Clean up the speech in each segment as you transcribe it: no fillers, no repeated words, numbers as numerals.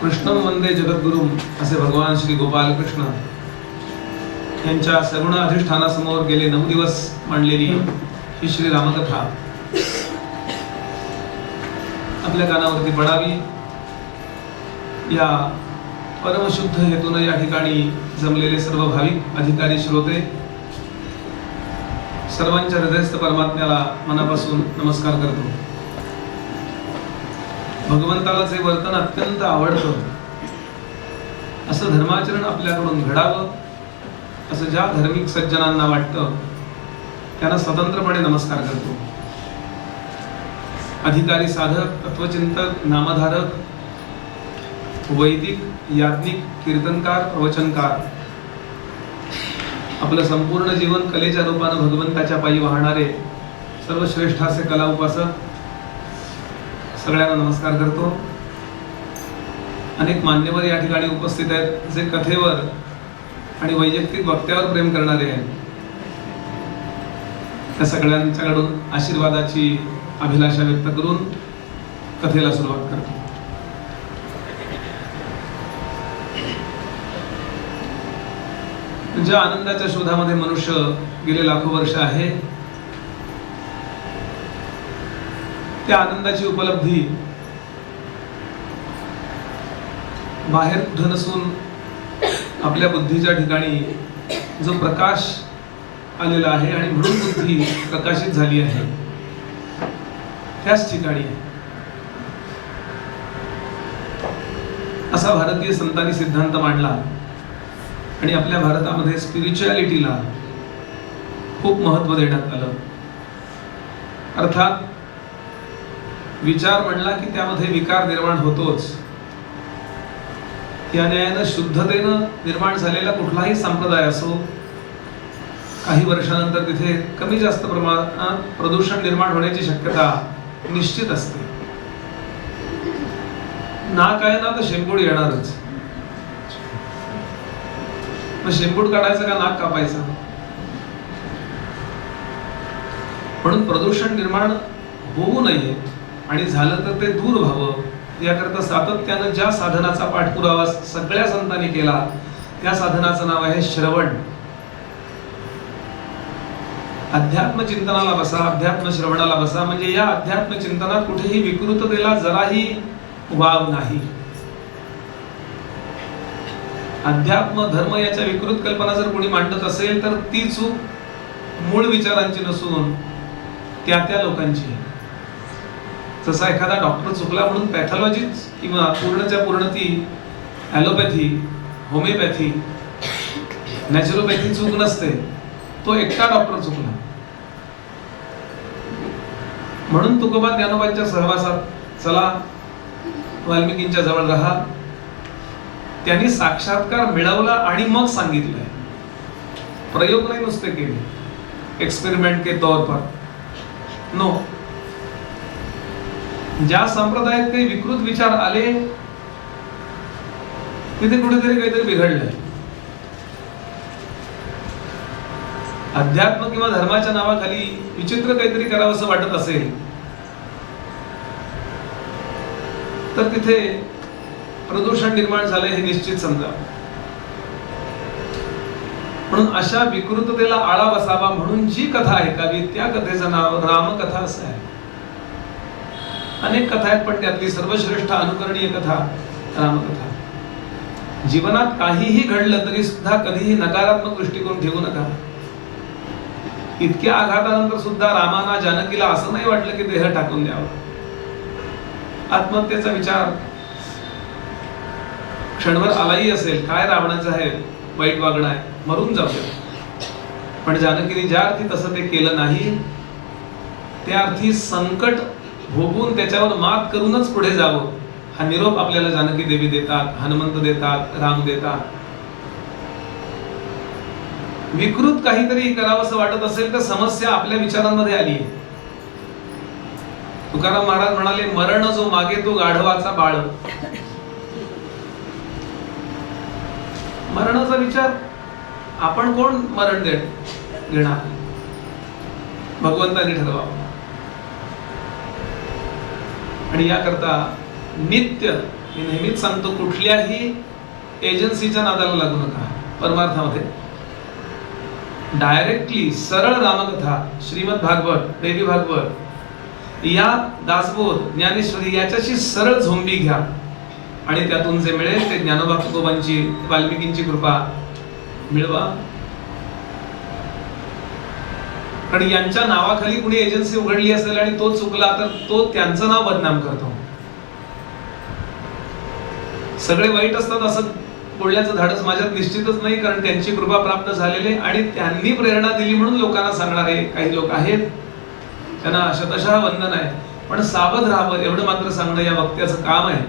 कृष्णं वंदे जगद्गुरुम असे भगवान श्री गोपाल कृष्ण यांच्या सगुण अधिष्ठानासमोर गेले 9 दिवस मांडलेली ही श्री रामकथा आपल्या कानावरती पडावी या परमशुद्ध हेतून या ठिकाणी जमलेले सर्व भाविक अधिकारी श्रोते सर्वांच्या हृदयस्थ परमात्म्याला मनापासून नमस्कार करतो। भगवंताला जे वर्तन अत्यंत आवडतं असं धर्माचरण आपल्याकडून घडावं असं ज्या धार्मिक सज्जनांना वाटतं त्यांना स्वतंत्रपणे नमस्कार करतो। अधिकारी, साधक, तत्वचिंतक, नामधारक, वैदिक, याज्ञिक, कीर्तनकार, प्रवचनकार, आपलं संपूर्ण जीवन कलेच्या रूपानं भगवंताच्या पायी वाहणारे सर्व श्रेष्ठ असे कला उपासक सगळ्यांना नमस्कार करतो। अनेक मान्यवर या ठिकाणी उपस्थित आहेत जे कथेवर आणि वैयक्तिक वक्त्यावर प्रेम करणारे आहेत। त्या सगळ्यांच्याकडून आशीर्वादाची अभिलाषा व्यक्त करून कथेला सुरुवात करतो। ज्या आनंदाच्या शोधामध्ये मनुष्य गेले लाखो वर्ष आहे त्या आनंदाची उपलब्धी बाहेर कुठं नसून आपल्या बुद्धीच्या ठिकाणी जो प्रकाश आलेला आहे आणि म्हणून बुद्धी प्रकाशित झाली आहे त्याच ठिकाणी असा भारतीय संतांनी सिद्धांत मांडला आणि आपल्या भारतामध्ये स्पिरिच्युअलिटीला खूप महत्त्व देण्यात आलं। अर्थात विचार म्हणला की त्यामध्ये विकार निर्माण होतोच। या न्यायानं शुद्धतेनं निर्माण झालेला कुठलाही संप्रदाय असो काही वर्षानंतर तिथे कमी जास्त प्रमाणात प्रदूषण निर्माण होण्याची शक्यता निश्चित असते। नाक आहे ना तर शेंबूड येणारच। मग शेंबूड काढायचं का नाक कापायचं? म्हणून प्रदूषण निर्माण होऊ नये आणि झालं तर ते दूर व्हावं याकरता सातत्यानं ज्या साधनाचा पाठपुरावा सगळ्या संतांनी केला त्या साधनाचं नाव आहे श्रवण। अध्यात्म चिंतनाला बसा, अध्यात्म श्रवणाला बसा, म्हणजे या अध्यात्म चिंतनात कुठेही विकृततेला जराही वाव नाही। अध्यात्म धर्म याच्या विकृत कल्पना जर कोणी मांडत असेल तर ती चूक मूळ विचारांची नसून त्या लोकांची आहे। जसा एखादा डॉक्टर चुकला म्हणून पॅथॉलॉजी किंवा पूर्णच्या पूर्ण ती ॲलोपॅथी, होमिओपॅथी, नॅचरोपॅथी चूक नसते, तो एकटा डॉक्टर चुकला। म्हणून तुकोबा ज्ञानोबांच्या सहवासात चला, वाल्मिकींच्या जवळ राहा, त्यांनी साक्षात्कार मिळवला आणि मग सांगितलंय। प्रयोग नाही नुसते केले एक्सपेरिमेंट के तौर पर, नो। ज्या संप्रदायात काही विकृत विचार आले तिथे कुठेतरी काहीतरी बिघडलंय. अध्यात्म किंवा धर्माच्या नावाखाली विचित्र काहीतरी करावं असं वाटत असेल तर तिथे प्रदूषण निर्माण झालंय हे निश्चित समजा. म्हणून अशा विकृततेला आळा बसावा म्हणून जी कथा ऐकावी त्या कथेचं नाव रामकथा असं आहे. अनेक कथा आहेत पण त्यातली सर्वश्रेष्ठ अनुकरणीय कथा रामकथा. जीवनात काहीही घडलं तरी सुद्धा कधीही नकारात्मक दृष्टिकोन ठेवू नका. इतक्या आघातानंतर सुद्धा रामाना जानकीला असं नाही वाटलं की देह टाकून द्यावा. आत्महत्येचा विचार क्षणभर आलाही असेल, काय रावणाचं आहे, वाईट वागणं आहे, मरून जाऊ. पण जानकीने ज्या अर्थी तसं ते केलं नाही त्या अर्थी संकट भोगून त्याच्यावर मात करूनच पुढे जावं हा निरोप आपल्याला जानकी देवी देतात, हनुमंत देतात, राम देतात. विकृत काहीतरी करावंसं वाटत असेल तर समस्या आपल्या विचारांमध्ये आली आहे. तुकाराम महाराज म्हणाले, मरण जो मागे तो गाढवाचा बाळ. मरणाचा विचार आपण कोण मरण घेणार, भगवंतांनी ठरवावं. आणि याकरता नित्य मी नेहमीच सांगतो, कुठल्याही एजन्सीच्या नादाला लागू नका. परमार्थामध्ये डायरेक्टली सरळ रामकथा, श्रीमद भागवत, देवी भागवत या दासबोध, ज्ञानेश्वरी याच्याशी सरळ झोंबी घ्या आणि त्यातून जे मिळेल ते ज्ञानोबा तुकोबांची, वाल्मिकींची कृपा मिळवा. कारण यांच्या नावाखाली कुणी एजन्सी उघडली असेल आणि तो चुकला तर तो त्यांचं नाव बदनाम करतो. सगळे वाईट असतात असं बोलण्याचं धाडस माझ्यात निश्चितच नाही, कारण त्यांची कृपा प्राप्त झालेले आणि त्यांनी प्रेरणा दिली म्हणून लोकांना सांगणारे काही लोक आहेत, त्यांना शतशः वंदन आहे. पण सावध राहावं एवढं मात्र सांगणं या वक्त्याचं काम आहे.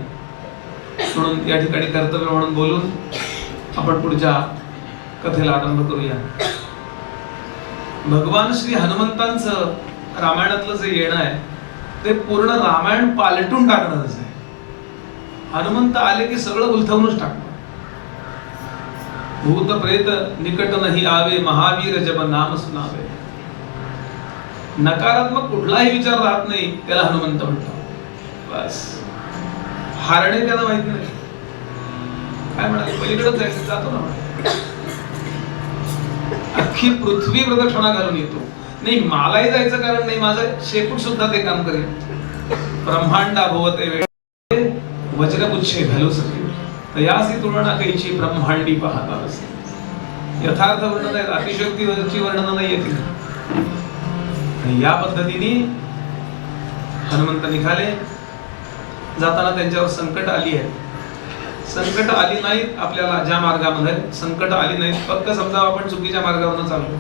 म्हणून या ठिकाणी कर्तव्य म्हणून बोलून आपण पुढच्या कथेला आरंभ करूया. भगवान श्री हनुमंतांचं रामायणातलं जे येणं आहे ते पूर्ण रामायण पालटून टाकणारच आहे. हनुमंत आले की सगळं उलथवूनच टाकणार. भूत प्रेत निकट नाही आवे, महावीर जब नाम सुनावे. नकारात्मक कुठलाही विचार राहत नाही त्याला हनुमंत म्हणतात. बस हारणे त्याला माहिती नाही. काय म्हणाले, पलीकडे जायचं जातो ना, अख्खी पृथ्वी प्रदक्षिणा घालून येतो. नाही मलाही जायचं कारण नाही, माझं शेपूट सुद्धा ते काम करेल. ब्रह्मांडा भोवते वेळ वज्रपुच्छे घालू सके, तयासी तुलना कैची ब्रह्मांडी पाहता असे. यथार्थ वर्णन आहेत, अतिशयोक्तीची वर्णन नाही येतील. आणि या पद्धतीने हनुमंत निघाले. जाताना त्यांच्यावर संकट आली आहे. संकट आली नाहीत आपल्याला ज्या मार्गामध्ये संकट आली नाहीत, फक्त समजा आपण चुकीच्या मार्गावरून चाललो.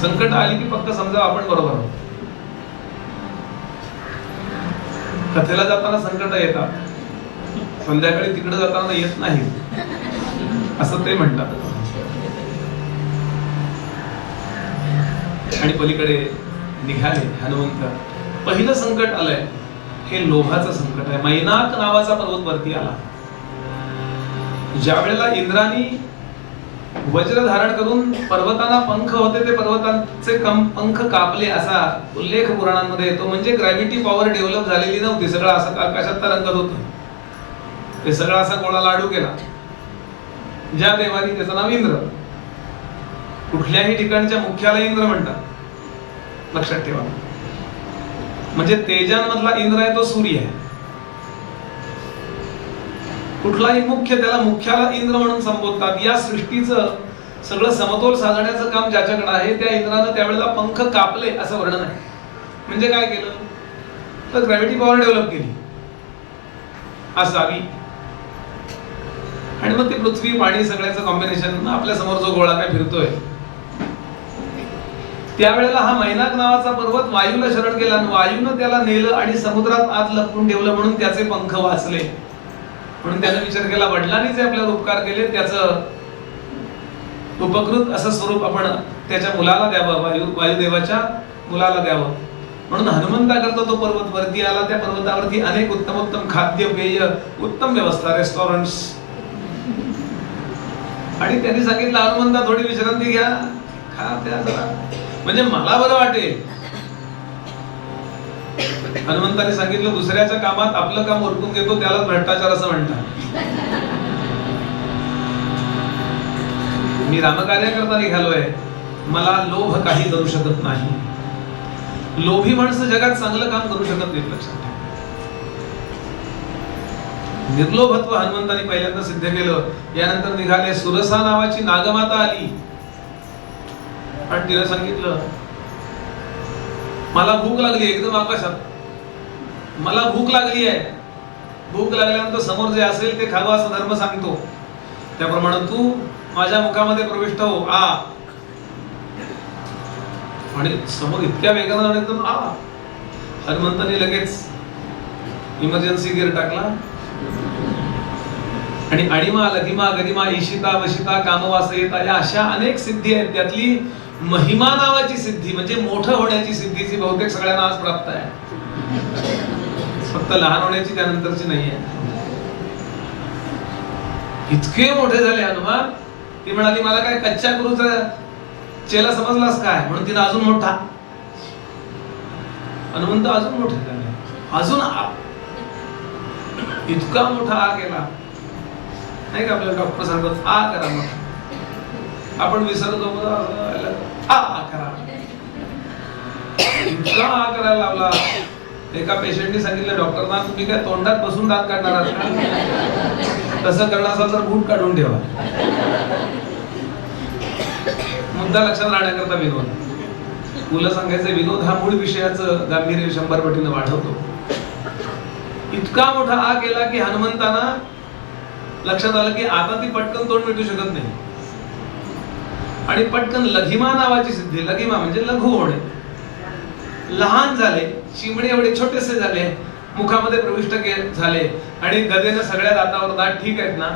संकट आली की फक्त समजा आपण बरोबर आहोत. कथेला जाताना संकट येतात, संध्याकाळी तिकडे जाताना येत नाही असं ते म्हणतात. आणि पलीकडे निघाले हनुमंत. पहिलं संकट आलंय हे लोभाचं संकट आहे. मैनाक नावाचा पर्वत वरती आला. ज्या वेळेला इंद्रानी वज्र धारण करून पर्वतांना पंख होते, ते पर्वतांचे पंख कापले असा उल्लेख पुराणांमध्ये येतो. म्हणजे ग्रॅव्हिटी पॉवर डेव्हलप झालेली नव्हती. सगळं असं आकाशात तरंगत होतं. ते सगळं असा गोळा लाडू केला. ज्या देवानी त्याचं नाव इंद्र. कुठल्याही ठिकाणच्या मुख्याला इंद्र म्हणतात, लक्षात ठेवा. म्हणजे तेजांमधला इंद्र आहे तो सूर्य आहे. कुठलाही मुख्य त्याला मुख्याला इंद्र म्हणून संबोधतात. या सृष्टीचं सगळं समतोल साधण्याचं काम ज्याच्याकडे आहे त्या इंद्रानं त्यावेळेला पंख कापले असं वर्णन आहे. म्हणजे काय केलं तर ग्रॅव्हिटी पॉवर डेव्हलप केली असावी. आणि मग ते पृथ्वी पाणी सगळ्याचं कॉम्बिनेशन आपल्या समोर जो गोळा काय फिरतोय त्यावेळेला हा मैनाक नावाचा पर्वत वायूला शरण गेला आणि वायूनं त्याला नेलं आणि समुद्रात आत लपवून ठेवलं म्हणून त्याचे पंख वाचले. म्हणून त्याने विचार केला वडिलांनी जे आपल्यावर उपकार केले त्याचं उपकृत असं स्वरूप आपण त्याच्या मुलाला द्यावं, वायुदेवाच्या मुलाला द्यावं. म्हणून हनुमंताकरता तो पर्वत वरती आला. त्या पर्वतावरती अनेक उत्तम खाद्य पेय, उत्तम व्यवस्था, रेस्टॉरंट्स. आणि त्यांनी सांगितलं हनुमंता थोडी विश्रांती घ्या, खा प्या जरा, म्हणजे मला बरं वाटेल. हनुमंताने सांगितलं दुसऱ्याच्या कामात आपलं काम उरकून घेतो त्यालाच भ्रष्टाचार असं म्हणतात. मी रामकार्य करता निघालोय, मला लोभ काही करू शकत नाही. लोभी माणसं जगात चांगलं काम करू शकत नाहीत, लक्षात ठेवा. निर्लोभत्व हनुमंताने पहिल्यांदा सिद्ध केलं. यानंतर निघाले. सुरसा नावाची नागमाता आली आणि तिला सांगितलं मला भूक लागली, एकदम आकाशात, मला भूक लागली आहे. भूक लागल्यानंतर समोर जे असेल ते खावं असं धर्म सांगतो. त्याप्रमाणे तू माझ्या मुखामध्ये प्रविष्ट हो, आ. आणि समोर इतक्या वेगाने एकदम आ. हनुमंताने लगेच इमर्जन्सी गिअर टाकला आणि अणिमा, लघिमा, गरिमा, ईशिता, वशिता, कामवासयता या अशा अनेक सिद्धी आहेत. त्यातली महिमा नावाची सिद्धी म्हणजे मोठं होण्याची सिद्धीची बहुतेक सगळ्यांना आज प्राप्त आहे. फक्त लहान होण्याची त्यानंतरची नाही आहे. इतके मोठे झाले हनुमान. ती म्हणाली मला काय कच्च्या गुरुचा चेला समजलास काय, म्हणून तिने अजून मोठा. हनुमंत अजून मोठे झाले, अजून इतका मोठा आ केला नाही का. आपल्याला डॉक्टर सांगतात आ करा, मग आपण विसरतो आ करा. इतका आ करायला लावला. एका पेशंटने सांगितलं डॉक्टरना तुम्ही काय तोंडात बसून दात काढणार आहात का, तसं करणार असाल तर बूट काढून ठेवा. मुद्दा लक्षात राहण्याकरता विनोद. मुलं सांगायचं विनोद हा मूळ विषयाचं गांभीर्य 100 पटीने वाढवतो. इतका मोठा आ केला की हनुमंताना लक्षात आलं की आता ती पटकन तोंड मिटू शकत नाही. आणि पटकन लघिमा नावाची सिद्धी. लघिमा म्हणजे लघु होणे, लहान झाले, चिमणे एवढे छोटेसे झाले, मुखामध्ये प्रविष्ट झाले आणि गदेने सगळ्या दातावर दात ठीक आहेत ना,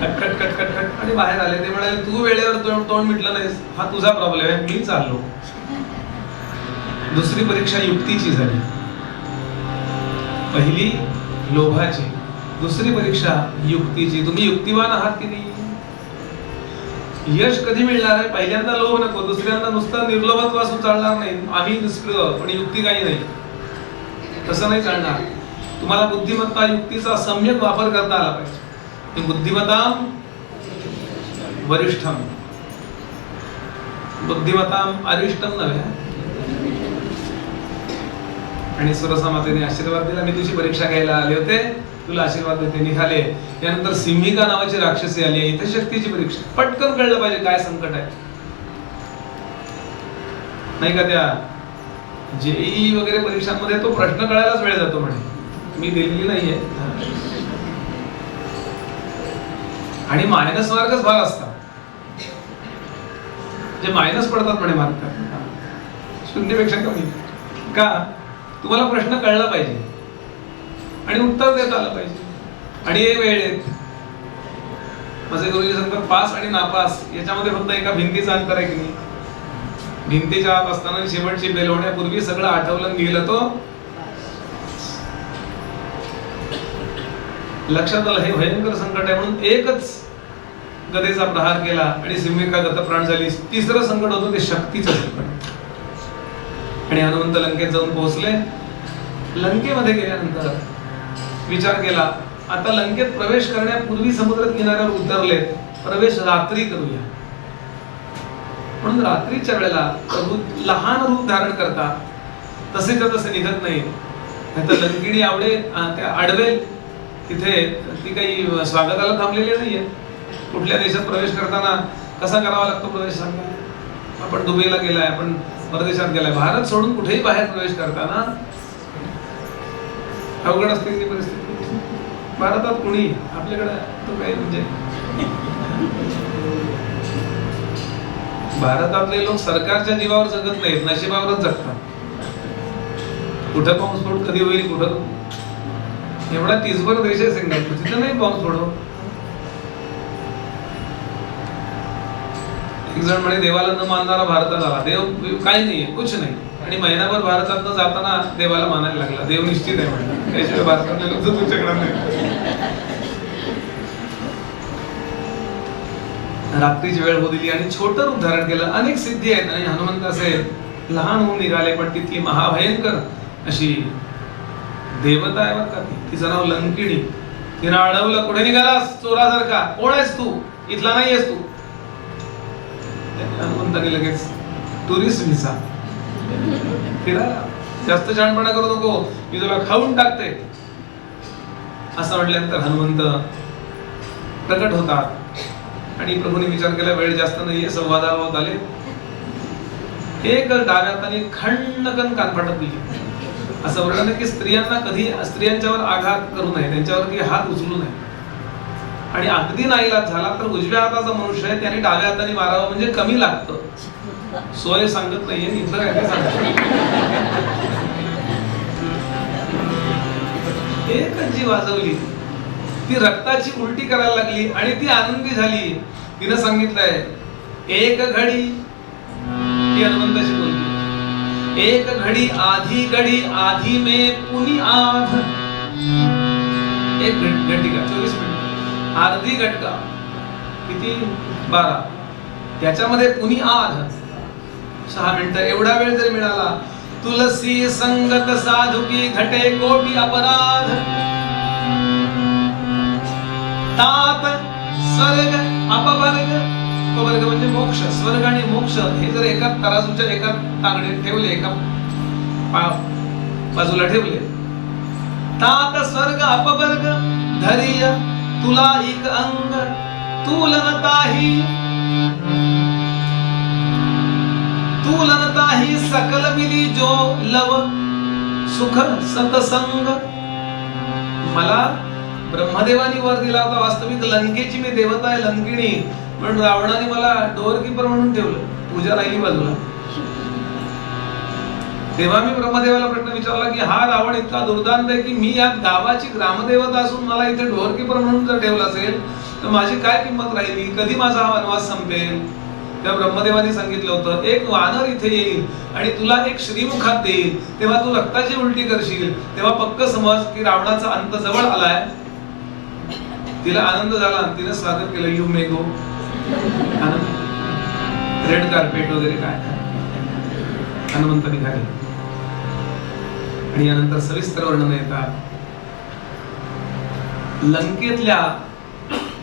खटखट खटखट खट आणि बाहेर आले. ते म्हणाले तू वेळेवर तोंड मिटलं नाहीस, हा तुझा प्रॉब्लेम आहे, मी चाललो. दुसरी परीक्षा युक्तीची झाली. पहिली लोभाची, दुसरी परीक्षा युक्तीची. तुम्ही युक्तिवान आहात की नाही. यश कधी मिळणार आहे. पहिल्यांदा लोभ नको, दुसऱ्यांदा नुसतं निर्लोभत्व असून चालणार नाही. आम्ही निष्क्रिय पण युक्ती काही नाही, तसं नाही चालणार. तुम्हाला बुद्धिमत्ता युक्तीचा सम्यक वापर करता आला पाहिजे. बुद्धिमताम वरिष्ठम, बुद्धिमताम अरिष्टम नव्हे. आणि सुरसा मातेने आशीर्वाद दिला. मी तुझी परीक्षा घ्यायला आले होते, तुला आशीर्वाद देते. निघाले. यानंतर सिंहिका नावाची राक्षसी आली. इथे शक्तीची परीक्षा. पटकन कळलं पाहिजे काय संकट आहे, नाही का. त्या जेई वगैरे परीक्षांमध्ये तो प्रश्न कळायलाच वेळ जातो म्हणे, मी दिलेली नाहीये. आणि मायनस मार्कच भाग असतात, जे मायनस पडतात म्हणे मार्क, शून्यपेक्षा कमी. का, तुम्हाला प्रश्न कळला पाहिजे आणि उत्तर देता आलं पाहिजे. आणि एक वेळ येत. माझे गुरुजी सांगतात पास आणि नापास याच्यामध्ये फक्त एका भिंतीचं अंतर आहे की नाही. भिंतीच्या आत असताना शेवटची बेल होण्यापूर्वी सगळं आठवलं गेलं तो लक्षात आलं हे भयंकर संकट आहे. म्हणून एकच गदेचा प्रहार केला आणि सिंहिका गतप्राण झाली. तिसरं संकट होतं ते शक्तीचं संकट. आणि हनुमंत लंकेत जाऊन पोहोचले. लंकेमध्ये गेल्यानंतर विचार केला आता लंकेत प्रवेश करण्यापूर्वी समुद्र किनाऱ्यावर उतरले, प्रवेश रात्री करूया. म्हणून रात्रीच्या वेळेला लहान रूप धारण करतात, तसेच्या तसे निघत नाही. नाहीतर लंकिणी आवडे त्या आडवे तिथे ती काही स्वागताला थांबलेली नाहीये. कुठल्या देशात प्रवेश करताना कसा करावा लागतो प्रवेश सांगा. आपण दुबईला गेलाय, आपण परदेशात गेलाय, भारत सोडून कुठेही बाहेर प्रवेश करताना अवघड असते ती परिस्थिती. भारतात कुणी आपल्याकडे तो काही म्हणजे भारतातले लोक सरकारच्या जीवावर जगत नाहीत, नशिबावरच जगतात. कुठं बॉम्बस्फोट कधी होईल, कुठं एवढा तीसभर देश आहे सिंगापूर, तिथे नाही बॉम्बस्फोट हो. एक जण म्हणे देवाला न मानणारा भारतात आला. देव काही नाहीये, कुछ नाही. आणि महिनाभर भारतातनं जाताना देवाला मानायला लागला. देव निश्चित आहे म्हणलं, त्याशिवाय भारतातले लोक तुझ्याकडे नाही. रात्रीची वेळ होती आणि छोटं रूप धारण केलं. अनेक सिद्धी आहेत आणि हनुमंत असे लहान होऊन निघाले, पण तितकी महाभयंकर अशी देवता आहे बरं का ती. तिचं नाव लंकिणी. तिनं अडवलं, कुठे निघालास चोरासारखा, कोण आहेस तू, इथला नाही आहेस तू. हनुमंताने लगेच टुरिस्ट व्हिसा, फिरायला जास्त शहाणपणा करू नको, मी तुला खाऊन टाकते असं म्हटल्यानंतर हनुमंत प्रकट होतात आणि प्रभूने विचार केला वेळ जास्त नाहीये, संवादावर आले. एक डाव्या हाताने खंडकन कानफाटात दिली. असं वर्णन आहे की स्त्रियांना कधी स्त्रियांच्यावर आघात करू नये, त्यांच्यावरती हात उचलू नये. आणि अगदी नाईलाज झाला तर उजव्या हाताचा मनुष्य आहे त्याने डाव्या हाताने मारावं, म्हणजे कमी लागतं. सोय सांगत नाहीये, इथलं काय ते सांगत. एकच जी वाजवली ती रक्ताची उलटी करायला लागली आणि ती आनंदी झाली. तिनं सांगितलंय एक घडी, ती हनुमंताशी बोलली, एक घडी आधी में पुनी आध. एक घटिका 24 मिनिट, अर्धी घटका किती 12, त्याच्यामध्ये पुनी आध 6 मिनिटं. एवढा वेळ जर मिळाला, तुलसी संगत साधुकी घटे कोटी अपराध. तात स्वर्ग अपवर्ग, अपवर्ग म्हणजे मोक्ष, स्वर्ग आणि मोक्ष हे जर एका तराजूच्या एका तांगडीत ठेवले, एका बाजूला ठेवले, तात स्वर्ग अपवर्ग धैर्य तुला एक अंग तुलनताही सकल मिली जो लव सुख सतसंग. मला ब्रह्मदेवानी वर दिला होता, वास्तविक लंकेची मी देवता आहे लंकिणी, पण रावणाने मला डोअर कीपर म्हणून ठेवलं, पूजा राहिली बाजूला. तेव्हा मी ब्रह्मदेवाला प्रश्न विचारला की हा रावण इतका दुर्दांत आहे की मी या गावाची ग्रामदेवता असून मला इथे डोअर कीपर म्हणून जर ठेवलं असेल तर माझी काय किंमत राहिली, कधी माझा हा वनवास संपेल. तेव्हा ब्रह्मदेवाने सांगितलं होतं एक वानर इथे येईल आणि तुला एक श्रीमुखात देईल, तेव्हा तू रक्ताची उलटी करशील, तेव्हा पक्क समज की रावणाचा अंत जवळ आलाय. तिला आनंद झाला, तिने स्वागत केलं, you may go. Red carpet वगैरे काय हनुमंत निघाले. आणि यानंतर सविस्तर वर्णन येतात. लंकेतल्या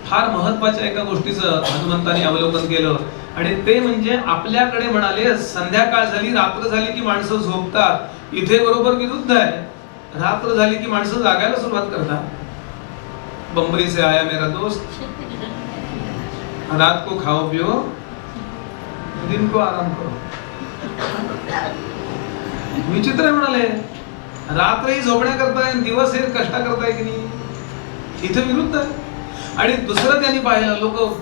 फार महत्वाच्या एका गोष्टीचं हनुमंताने अवलोकन केलं आणि ते म्हणजे आपल्याकडे म्हणाले संध्याकाळ झाली, रात्र झाली की माणसं झोपतात. इथे बरोबर विरुद्ध आहे, रात्र झाली की माणसं जागायला सुरुवात करतात. बंबई से आया मेरा दोस्त, रात को खाओ पियो, दिन को आराम करो. विचित्र म्हणाले, रात्रही झोपण्या करताय, दिवस हे कष्ट करताय की नाही. इथे विरुद्ध आहे. आणि दुसरं त्यांनी पाहिलं, लोक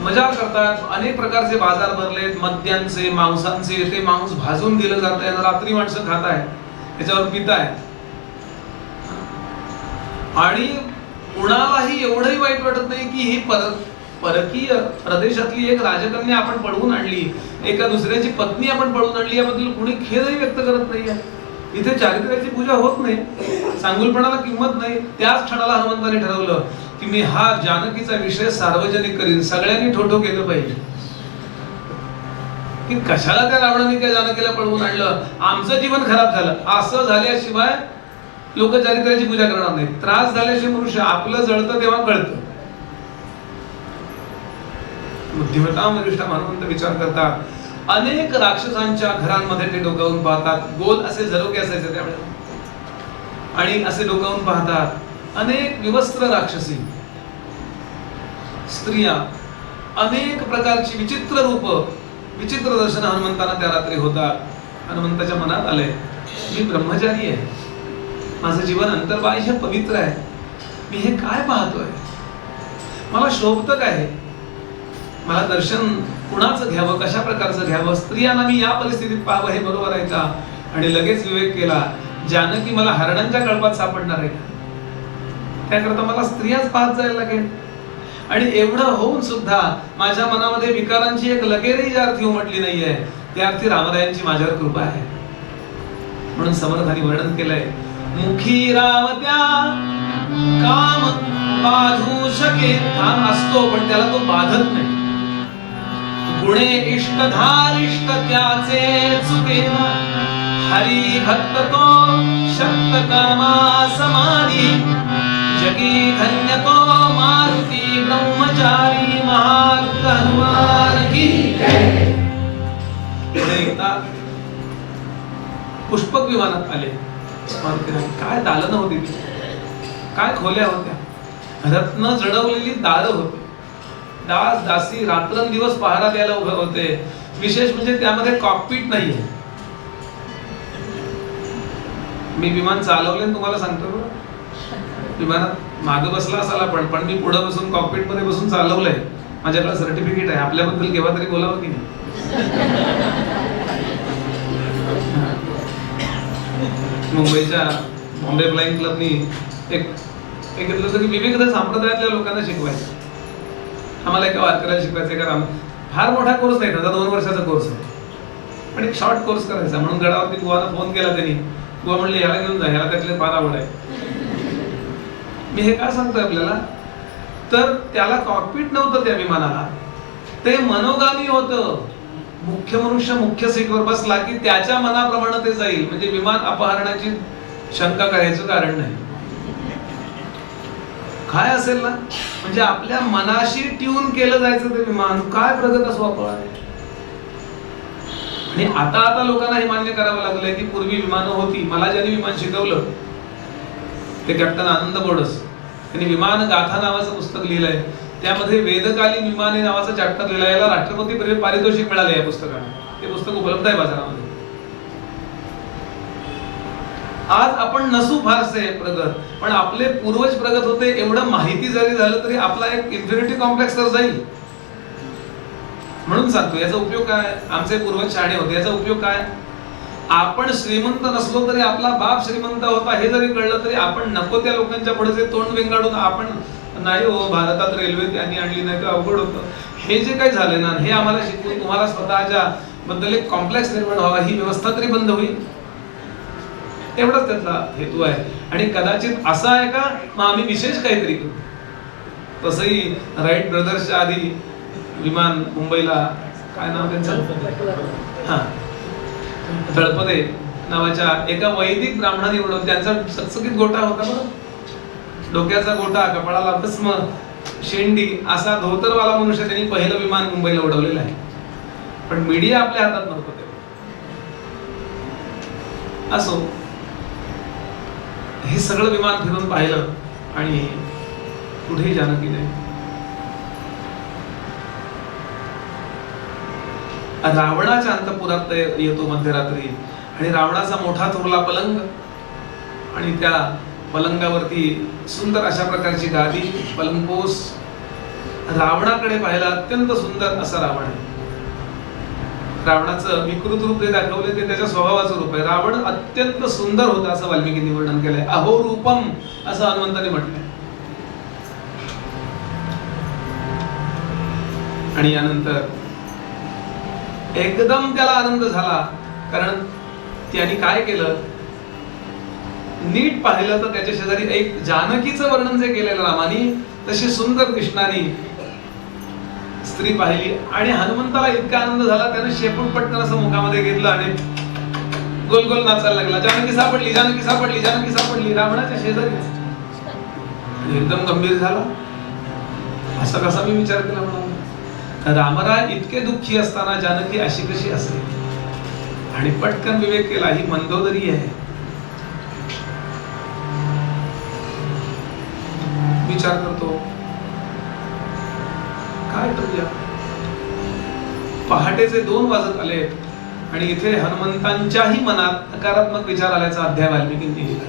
मजा करतात, अनेक प्रकारचे बाजार भरलेत, मद्यांचे, मांसांचे. ते मांस भाजून दिलं जात आहे, रात्री माणसं खात आहे, त्याच्यावर पिताय. आणि कुणालाही एवढंही वाईट वाटत नाही की ही परकीय प्रदेशातली एक राजकन्या आपण पळवून आणली, एका दुसऱ्याची पत्नी आपण पळवून आणली, याबद्दल कुणी खेदही व्यक्त करत नाहीये. इथे चारित्र्याची पूजा होत नाही, सांगुलपणाला किंमत नाही. त्याच क्षणाला हनुमंताने ठरवलं की मी हा जानकीचा विषय सार्वजनिक करीन, सगळ्यांनी ठोठो केलं पाहिजे. की कशाला त्या रावणाने त्या जानकीला पळवून आणलं, आमचं जीवन खराब झालं असं झाल्याशिवाय लोक चारित्र्याची पूजा करणार नाही. त्रास झाल्याशिवाय मनुष्य आपलं जळतं तेव्हा कळतं. बुद्धिमत्ता वरिष्ठ हनुमंत विचार करतात. अनेक राक्षसांच्या घरांमध्ये ते डोकावून पाहतात. गोल असे झरोके असायचे त्यावेळेला, आणि असे डोकावून पाहतात. अनेक विवस्त्र राक्षसी स्त्रिया, अनेक प्रकारची विचित्र रूप, विचित्र दर्शन हनुमंतांना त्या रात्री होतात. हनुमंताच्या मनात आले मी ब्रह्मचारी आहे, माझं जीवन अंतर्बाह्य पवित्र आहे, मी हे काय पाहतोय, मला शोभतं काय, मला दर्शन कुणाचं घ्यावं, कशा प्रकारचं घ्यावं, स्त्रियांना मी या परिस्थितीत पाहावं हे बरोबर आहे का. आणि लगेच विवेक केला, जानकी मला हरणांच्या कळपात सापडणार आहे का, त्याकरता मला स्त्रियाच पाहत जायला लागेल. आणि एवढं होऊन सुद्धा माझ्या मनामध्ये विकारांची एक लगेरही जार उमटली नाहीये. त्या अर्थी रामरायांची माझ्यावर कृपा आहे. म्हणून समर्थांनी वर्णन केलंय, मुखी राम त्या काम बाधू शके. काम असतो पण त्याला तो बाधत नाही. गुणे इष्ट धारिष्ट त्याचे चुकेना. हरी भक्त तो शक्त कामा समाधी. जगी धन्य तो मारुती ब्रह्मचारी. महारुद्र हनुमान की जय. एकदा पुष्पक विमानात आले. काय दालनं होती ती, काय खोल्या होत्या, रत्न जडवलेली दारं होती. दास दासी रात्रंदिवस पहारा द्यायला उभे होते. विशेष म्हणजे त्यामध्ये कॉकपीट नाहीये. मी विमान चालवले तुम्हाला सांगतो बरं. विमानात मागे बसला असाल पण मी पुढे बसून कॉकपीट मध्ये बसून चालवलंय. माझ्याकडे सर्टिफिकेट आहे. आपल्याबद्दल केव्हा तरी बोलावं की नाही. मुंबईच्या बॉम्बे फ्लाइंग क्लबनी एक घेतलं होतं की विविध संप्रदायातल्या लोकांना शिकवायचं. आम्हाला एका वारकऱ्याला शिकवायचं. कारण फार मोठा कोर्स नाही, त्याचा 2 वर्षाचा कोर्स आहे, पण एक शॉर्ट कोर्स करायचा. म्हणून गडावरती बुवाला फोन केला त्यांनी. बुवा म्हणले याला घेऊन जा, याला त्यातले फार आवड आहे. मी हे काय सांगतोय आपल्याला, तर त्याला कॉकपीट नव्हतं त्या विमानाला, ते मनोगामी होतं. मुख्य मनुष्य मुख्य सीटवर बसला की त्याच्या मनाप्रमाणे ते जाईल. म्हणजे विमान अपहरणाची शंका करायचं कारण नाही. काय असेल ना, म्हणजे आपल्या मनाशी ट्यून केलं जायचं ते विमान. काय प्रगत असो आपण. आणि आता लोकांना हे मान्य करावं लागलंय की पूर्वी विमानं होती. मला ज्यांनी विमान शिकवलं ते कॅप्टन आनंद बोडस. त्यांनी विमान गाथा नावाचं पुस्तक लिहिलंय. त्यामध्ये वेदकालीन विमाने नावाचा चॅप्टर लिहिला. याला राष्ट्रपती पारितोषिक मिळाले या पुस्तकाला. ते पुस्तक उपलब्ध आहे बाजारामध्ये. आज आपण नसू फारसे प्रगत, पण आपले पूर्वज प्रगत होते एवढं माहिती जरी झालं तरी आपला एक इन्फिनिटी कॉम्प्लेक्स तर जाईल. म्हणून सांगतो याचा उपयोग काय. आमचे पूर्वज शहाणे होते. याचा उपयोग काय. आपण श्रीमंत नसलो तरी आपला बाप श्रीमंत होता हे जरी कळलं तरी आपण नको त्या लोकांच्या पुढे तोंड वेंगाडून आपण नाही हो भारतात रेल्वे त्यांनी आणली नाही तर अवघड होतं. हे जे काही झाले ना, हे आम्हाला शिकवून तुम्हाला स्वतःच्या बद्दल एक कॉम्प्लेक्स निर्माण व्हावा, ही व्यवस्था तरी बंद होईल. एवढाच त्याचा हेतू आहे. आणि कदाचित असा आहे का मग आम्ही विशेष काहीतरी करू. तसंही राईट ब्रदर्सच्या आधी विमान मुंबईला, काय नाव त्यांचं, तळपदे नावाच्या एका वैदिक ब्राह्मणाने उडवलं. त्यांचा सगसगीत गोटा होता बरं. डोक्याचा गोटा, कपाळाला भस्म, शेंडी असा धोतरवाला मनुष्य त्यांनी पहिलं विमान मुंबईला उडवलेलं आहे. पण मीडिया आपल्या हातात नव्हतं तेव्हा. असो, हे सगळं विमान फिरून पाहिलं आणि कुठेही जानकी नाही. रावणाच्या अंतपुरात येतो मध्यरात्री आणि रावणाचा मोठा थोरला पलंग आणि त्या पलंगावरती सुंदर अशा प्रकारची गादी, पलंगपोस. रावणाकडे पाहिला अत्यंत सुंदर असा रावण आहे. रावणाचं विकृत रूप जे दाखवले ते त्याच्या स्वभावाचं रूप आहे. रावण अत्यंत सुंदर होता असं वाल्मिकींनी वर्णन केलंय. अहो रूपम असं हनुमंतांनी म्हटलंय. आणि यानंतर एकदम त्याला आनंद झाला, कारण त्याने काय केलं, नीट पाहिलं तर त्याच्या शेजारी एक जानकीचं वर्णन जे केलेलं रामानी, तशी सुंदर दिसणारी स्त्री पाहिली. आणि हनुमंताला इतका आनंद झाला, त्याने शेपूट पटकन असं मुखामध्ये घेतलं आणि गोल गोल नाचायला लागला. जानकी सापडली, जानकी सापडली, जानकी सापडली. रावणाच्या शेजारी एकदम गंभीर झाला. असा कसा मी विचार केला म्हणून. रामराय इतके दुःखी असताना जानकी अशी कशी असेल. आणि पटकन विवेक केला, ही मंदोदरी आहे. विचार करतो काय करूया. पहाटेचे 2 वाजत आले आणि इथे हनुमंतांच्याही मनात नकारात्मक विचार आल्याचा अध्याय वाल्मिकींनी लिहिला.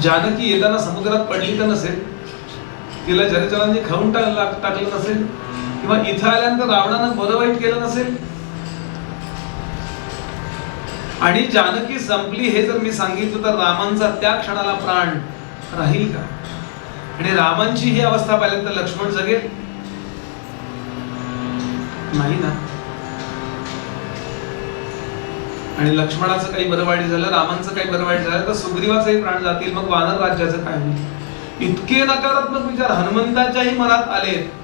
जानकी येताना समुद्रात पडली तर नसेल, तिला जलचरांनी खाऊन टाकलं नसेल, किंवा इथं आल्यानंतर रावणानं बरं वाईट केलं नसेल. आणि जानकी संपली हे जर मी सांगितलं तर रामांचा त्या क्षणाला प्राण राहील का. आणि रामांची ही अवस्था पाहिल्यानंतर लक्ष्मण जगेल नाही ना. आणि लक्ष्मणाचं काही बरं वाईट झालं, रामांचं काही बरं वाईट झालं तर सुग्रीवाचाही प्राण जातील, मग वानर राज्याचं काय होईल. इतके नकारात्मक विचार हनुमंताच्याही मनात आले